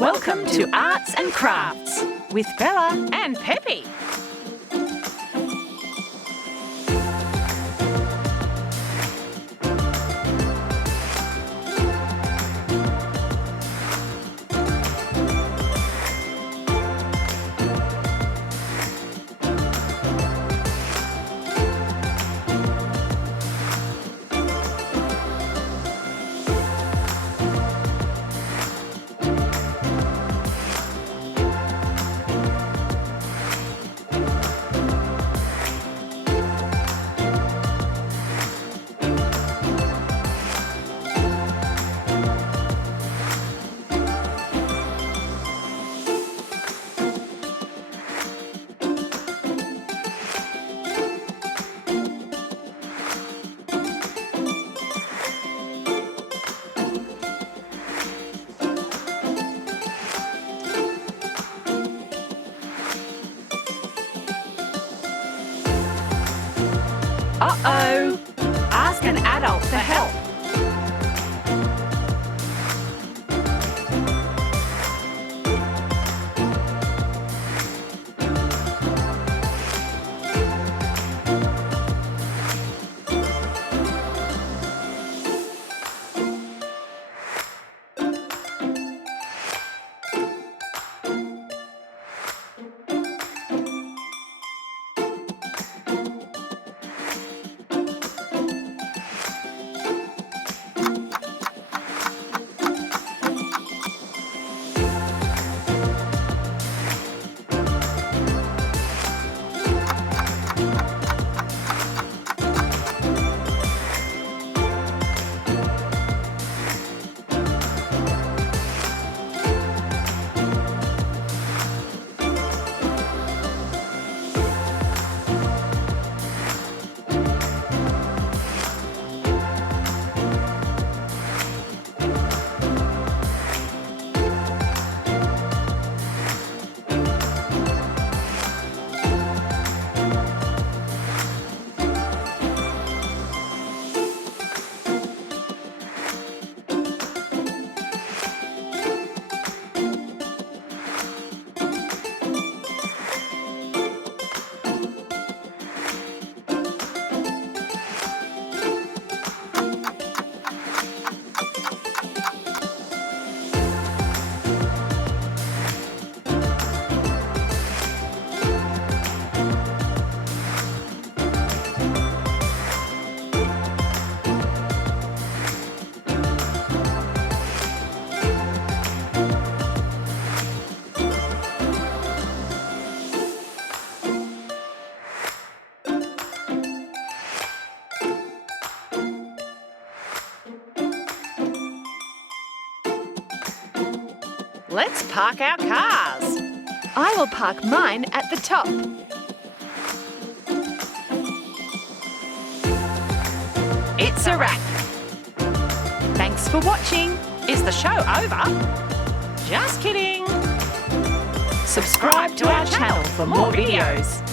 Welcome to Arts and Crafts with Bella and Pepe. Uh-oh! Ask an adult for help. Let's park our cars. I will park mine at the top. It's a wrap. Thanks for watching. Is the show over? Just kidding. Subscribe to our channel for more videos.